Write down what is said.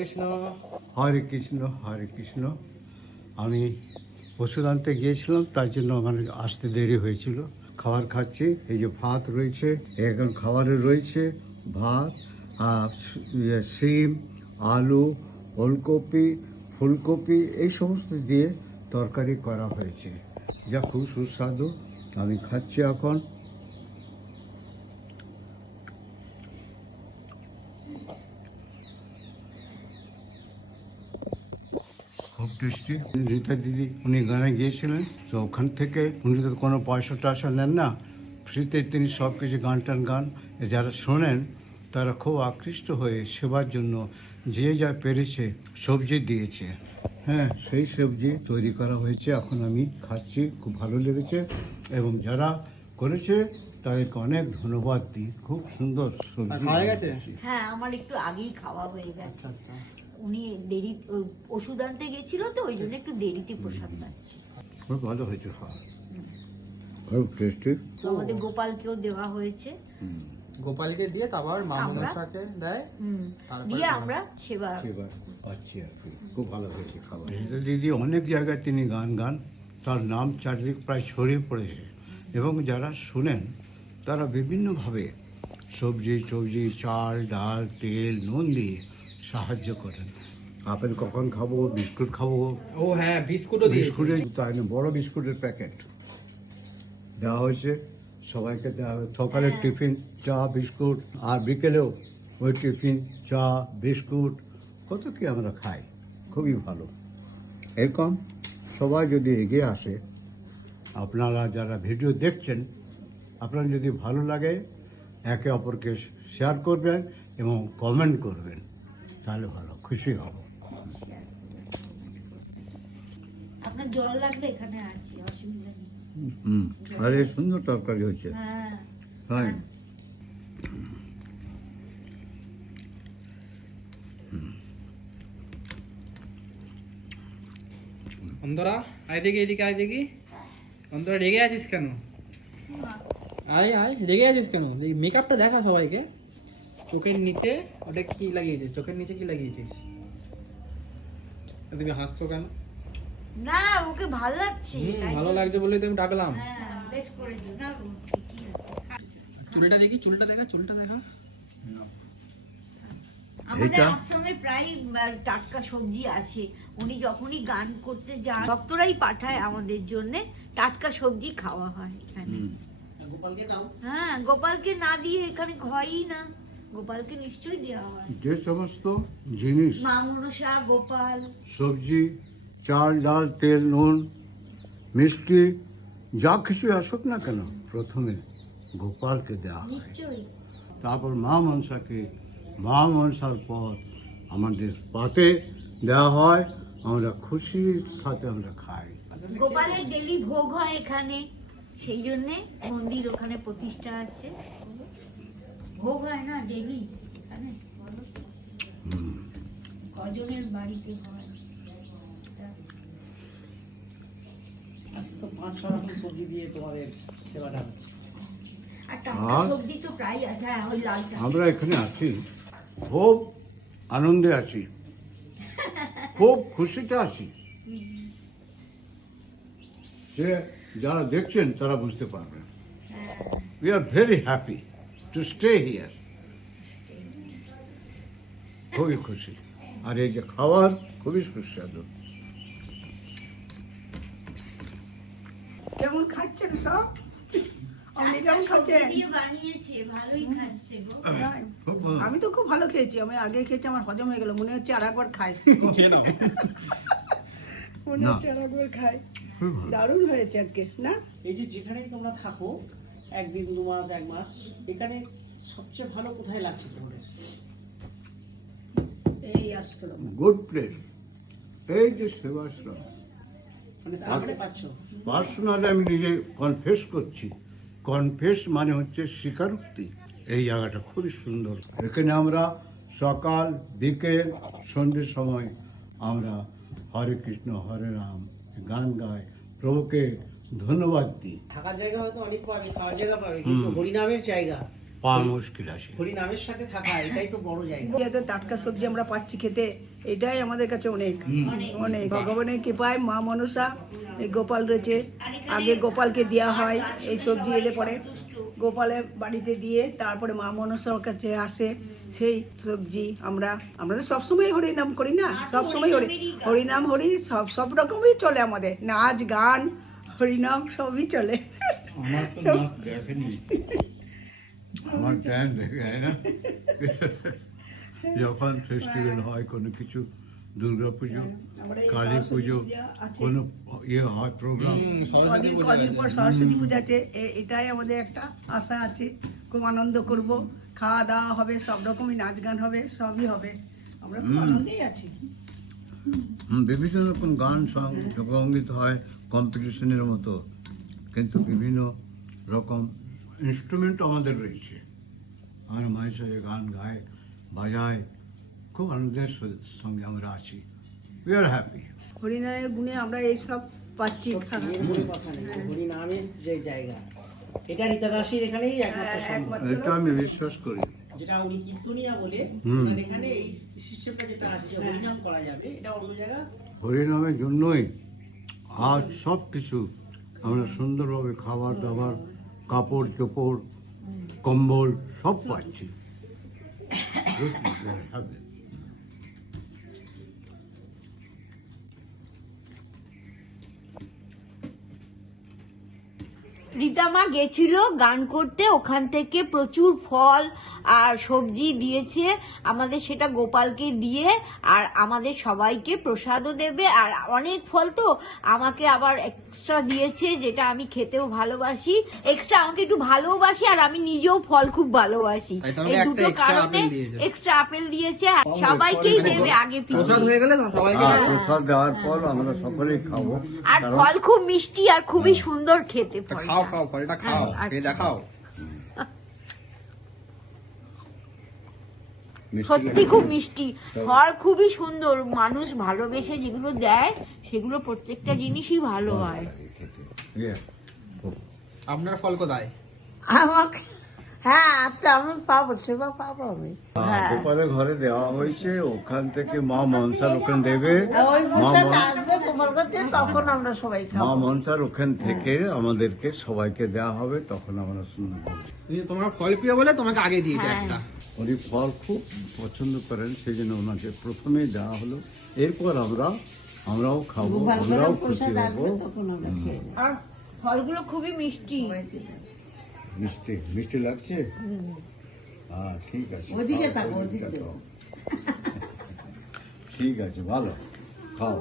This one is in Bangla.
কৃষ্ণ। হরে কৃষ্ণ হরে কৃষ্ণ। আমি ওষুধ আনতে গিয়েছিলাম, তার জন্য আমার আসতে দেরি হয়েছিল। খাবার খাচ্ছি, এই যে ভাত রয়েছে, এখন খাবারে রয়েছে ভাত আর শিম, আলু, ওলকপি, ফুলকপি এই সমস্ত দিয়ে তরকারি করা হয়েছে, যা খুব সুস্বাদু। আমি খাচ্ছি এখন। খুব টেস্টি। রীতা দিদি উনি গানে গিয়েছিলেন, তো ওখান থেকে উনি তো কোনো পয়সা টয়সা নেন না, ফ্রিতে তিনি সব কিছু গান টান গান। যারা শোনেন তারা খুব আকৃষ্ট হয়ে সেবার জন্য যে যা পেরেছে সবজি দিয়েছে। হ্যাঁ, সেই সবজি তৈরি করা হয়েছে, এখন আমি খাচ্ছি, খুব ভালো লেগেছে। এবং যারা করেছে তাদেরকে অনেক ধন্যবাদ দিই। খুব সুন্দর সবজি হয়ে গেছে? হ্যাঁ, আমার একটু আগেই খাওয়া হয়ে গেছে। আচ্ছা। উনি দেরি ওষুধ আনতে গেছিল, তো ওই জন্য একটু দেরিতে প্রসাদ পাচ্ছি। খুব ভালো হয়েছে খাওয়া, খুব টেস্টি। তো আমাদের গোপালকেও দেওয়া হয়েছে। গোপালকে দিয়ে তারপর মামনসাকে দেয়। তারপরে দিয়ে আমরা সেবা এবার পাচ্ছি আর কি। খুব ভালো হয়েছে খাবার। দিদি অনেক জায়গায় তিনি গান, তার নাম চারদিক প্রায় ছড়িয়ে পড়েছে। এবং যারা শুনেন তারা বিভিন্নভাবে সবজি চাল ডাল তেল নুন দিয়ে সাহায্য করেন। আপেল কখন খাবো, বিস্কুট খাবো। ও হ্যাঁ, বিস্কুটও দিয়েছে। বিস্কুটের তাই না, বড় বিস্কুটের প্যাকেট দেওয়া হয়েছে সবাইকে। দেওয়া হয় সকালের টিফিন চা বিস্কুট, আর বিকেলেও ওই টিফিন চা বিস্কুট, কত কি আমরা খাই। খুবই ভালো। এরকম সবাই যদি এগিয়ে আসে, আপনারা যারা ভিডিও দেখছেন, আপনার যদি ভালো লাগে একে অপরকে শেয়ার করবেন এবং কমেন্ট করবেন, তাহলে ভালো, খুশি হব। আপনার জল লাগবে, এখানে আছে, অসুবিধা নেই। আরে সুন্দর তরকারি হচ্ছে। হ্যাঁ, হ্যাঁ। অন্তরা আয় দেখি, এদিকে আয় দেখি। অন্তরা রেগে আছিস কেন? আয় রেগে আছিস কেন? এই মেকআপটা দেখা সবাইকে। চোখের নিচে ওটা কি লাগিয়েছিস? চোখের নিচে কি লাগিয়েছিস? তুমি হাসছো কেন? না, ওকে ভালো লাগছে। তাই ভালো জন্য। লাগছে বলেই তো আমি ডাকলাম। হ্যাঁ, বেশ করেছো। না, ঠিকই আছে। চুলটা দেখি, চুলটা দেখা। আমাদের এইটা? আশ্রমে প্রায় টাটকা সবজি আসে। উনি যখনই গান করতে যান, ভক্তরাই পাঠায় আমাদের জন্য, টাটকা সবজি খাওয়া হয় এখানে। গোপালকে দাও। হ্যাঁ, গোপালকে না দিয়ে এখানে হয়ই না। গোপালকে নিশ্চয়ই দেওয়া হয়। যে সমস্ত জিনিস, মা মনসা, গোপাল, সবজি চাল ডাল তেল নুন মিষ্টি যা কিছু আসুক না কেন, প্রথমে গোপালকে দেওয়া হয়, নিশ্চয়ই। তারপর মা মনসাকে, মা মনসার পর আমাদের পাতে দেওয়া হয়। আমরা খুশির সাথে আমরা খাই। গোপালের ডেলি ভোগ হয় এখানে, সেই জন্যে মন্দির ওখানে প্রতিষ্ঠা আছে। ভোগ হয় না ডেলি এখানে? বলো তো, কজনের বাড়িতে হয়? আজকে তো 5-6 রকম সবজি দিয়ে তোমাদের সেবাটা হচ্ছে। আর টাটকা আর? সবজি তো প্রায় আছে। হ্যাঁ, ওই লালটা। আমরা এখানে আছি, খুব আনন্দে আছি, খুব খুশিতে আছি। সে যারা দেখছেন তারা বুঝতে পারবেন। We are very happy to stay here. খুবই খুশি। আর এই যে খাবার খুবই সুস্বাদু। কেমন খাচ্ছেন সব? আপনি কেমন টাটকা সবজি খাচ্ছেন? দিয়ে বানিয়েছে, ভালোই খাচ্ছে গো। হ্যাঁ, খুব ভালো। আমি তো খুব ভালো খেয়েছি। আমি আগে খেয়েছি, আমার হজম হয়ে গেল। মনে হচ্ছে আর একবার খাই। খেয়ে নাও। মনে না। হচ্ছে আর একবার খাই। খুবই ভালো। দারুণ হয়েছে আজকে, না? এই যে যেখানেই তোমরা থাকো, 1 দিন 2 মাস 1 মাস, এখানে সবচেয়ে ভালো কোথায় লাগছে তোমাদের? এই আশ্রম। Good place. এই যে সেবাশ্রম, মানে সামনে পাচ্ছ। পার্সোনালি আমি নিজে কনফেস করছি। কনফেস মানে হচ্ছে স্বীকারোক্তি। এই জায়গাটা খুবই সুন্দর। এখানে আমরা সকাল বিকেল সন্ধ্যের সময় আমরা হরে কৃষ্ণ হরে রাম গান গাই, প্রভুকে ধন্যবাদ দিই। থাকার জায়গা হয়তো অনেক পাবে, খাওয়ার জায়গা পাবে, কিন্তু হরিনামের জায়গা, পাওয়া মুশকিল আছে। হরিনামের সাথে থাকা, এটাই তো বড় জায়গা। এত টাটকা সবজি আমরা পাচ্ছি খেতে, এটাই আমাদের কাছে অনেক অনেক ভগবানের কৃপায় মা মনসা এই গোপাল রয়েছে। আগে গোপালকে দেওয়া হয় এই সবজি এলে পরে গোপালের বাড়িতে দিয়ে তারপরে মা মনসার কাছে আসে সেই সবজি। আমরা তো সবসময় হরিনাম করি না, সবসময় হরিনাম সব রকমই চলে আমাদের, নাচ গান হরিনাম সবই চলে। আমার তো নাচ দেখেনি, আমার ধ্যান দেখে না। যখন ফেস্টিভ্যাল হয় কোনো কিছু, দুর্গা পুজো, কালী পুজো, কোনো ইয়ে হয় প্রোগ্রাম, কদিন পর সরস্বতী পূজা আছে, এটাই আমাদের একটা আশা আছে। খুব আনন্দ করব, খাওয়া দাওয়া হবে, সব রকমই নাচ গান হবে, সবই হবে। আমরা খুব আনন্দেই আছি। বিভিন্ন রকম গান সঙ্গীত হয় কম্পিটিশনের মতো, কিন্তু বিভিন্ন রকম ইনস্ট্রুমেন্ট আমাদের রয়েছে। আমরা মায়ের সাথে গান গায় বাজায়, খুব আনন্দের সঙ্গে আমরা আছি। We are happy. হরিনামের গুণে আমরা এইসব পাচ্ছি। এর কোনো কথা নেই, হরিনামের যে জায়গা, এটা রীতা দাসীর এখানেই একমাত্র সম্ভব। এটা আমি বিশ্বাস করি। যেটা উনি কীর্তনিয়া বলে, ওনার এখানে এই সিস্টেমটা যেটা আছে যে হরিনাম করা যাবে, এটা অন্য জায়গা হরিনামের জন্যই আজ সব কিছু আমরা সুন্দরভাবে খাবার দাবার, কাপড় চোপড়, কম্বল সব পাচ্ছি। রীতামা গেছিল গান করতে, ওখান থেকে প্রচুর ফল আর সবজি দিয়েছে আমাদের, সেটা গোপালকে দিয়ে আর আমাদের সবাইকে প্রসাদও দেবে। আর অনেক ফল তো আমাকে আবার এক্সট্রা দিয়েছে, যেটা আমি খেতেও ভালোবাসি, এক্সট্রা আমাকে একটু ভালোবাসি, আর আমি নিজেও ফল খুব ভালোবাসি। তাই তোমাকে এই একটা দুটো extra কারণে আপেল দিয়েছে। এক্সট্রা আপেল দিয়েছে, আর সবাইকেই দেবে আগে প্রসাদ পিছিয়ে। হয়ে গেলে সবাইকে প্রসাদ দেওয়ার পর আমরা সকলেই খাবো। আর ফল খুব মিষ্টি আর খুবই সুন্দর খেতে ফলটা। খাও খাও, ফলটা খাও, খেয়ে দেখাও। সত্যি খুব মিষ্টি, ফল খুবই সুন্দর, মানুষ ভালোবেসে যেগুলো দেয় সেগুলো প্রত্যেকটা জিনিসই ভালো হয়। আপনার ফল কোথায়? আমাকে হ্যাঁ, আচ্ছা আমি পাবো, সেবা পাবো আমি। গোপালের ঘরে দেওয়া হয়েছে, ওখান থেকে মা মনসার ওখানে দেবে। ওই প্রসাদ আসবে গোপাল কাছে, তখন আমরা সবাই মা খাবো। মনসার ওখান থেকে আমাদেরকে সবাইকে দেওয়া হবে, তখন আমরা শুনবো। তোমার ফল প্রিয় বলে তোমাকে আগে দিয়েছে একটা। উনি ফল খুব পছন্দ করেন, সেই জন্য ওনাকে প্রথমেই দেওয়া হলো। এরপর আমরাও খাবো, আমরাও খুশি হবো। আর ফলগুলো খুবই মিষ্টি। মিষ্টি মিষ্টি লাগছে? হ্যাঁ, ঠিক আছে, ঠিক আছে, ভালো খাও।